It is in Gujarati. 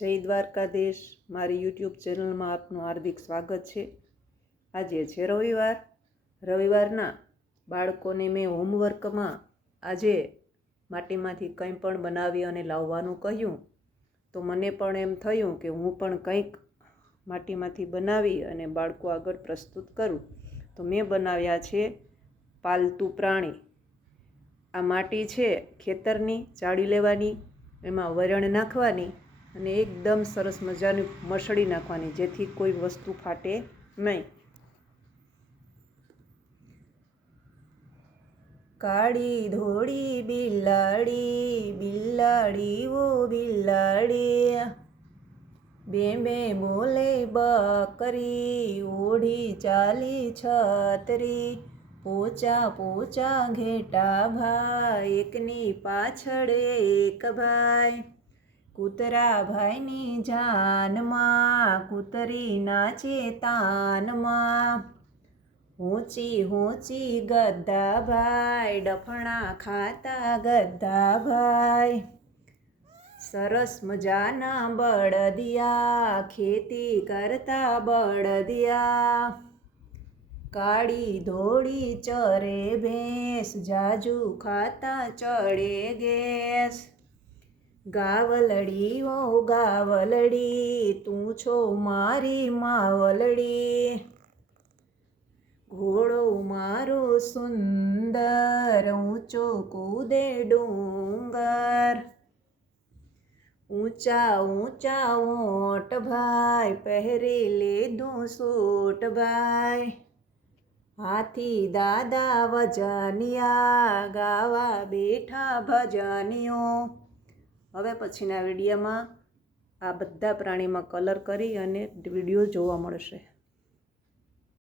જય દ્વારકાધીશ। મારી યુટ્યુબ ચેનલમાં આપનું હાર્દિક સ્વાગત છે। આજે છે રવિવારના બાળકોને મેં હોમવર્કમાં આજે માટીમાંથી કંઈ પણ બનાવી અને લાવવાનું કહ્યું, તો મને પણ એમ થયું કે હું પણ કંઈક માટીમાંથી બનાવી અને બાળકો આગળ પ્રસ્તુત કરું। તો મેં બનાવ્યા છે પાલતુ પ્રાણી। આ માટી છે ખેતરની, ચાળી લેવાની, એમાં વરણ નાખવાની અને એકદમ સરસ મજાની મસળી નાખવાની, જેથી કોઈ વસ્તુ ફાટે નહીં। કાળી ધોળી બિલાડી, બિલાડી ઓ બિલાડી, બે બે બોલે બકરી, ઓઢી ચાલી છતરી, પોચા પોચા ઘેટા ભાઈ, એકની પાછળ એક ભાઈ, કૂતરા ભાઈની જાનમાં, કૂતરી નાચે તાનમાં, ઊંચી ઊંચી ગધા ભાઈ, ડફણા ખાતા ગધા ભાઈ, સરસ મજાના બળદિયા, ખેતી કરતા બળદિયા, કાળી ધોળી ચરે ભેંસ, જાજુ ખાતા ચડે ગેસ, ગાવલડી ઓ ગાવલડી, તું છો મારી માવલડી, ઘોડો મારો સુંદર, ઊંચો કૂદે ડુંગર, ઊંચા ઊંચા ઓટ ભાઈ, પહેરી લીધું સૂટ ભાઈ, હાથી દાદા વજનિયા, ગાવા બેઠા ભજનિયો। હવે પછીના વિડીયોમાં આ બધા પ્રાણીમાં કલર કરી અને વિડીયો જોવા મળશે।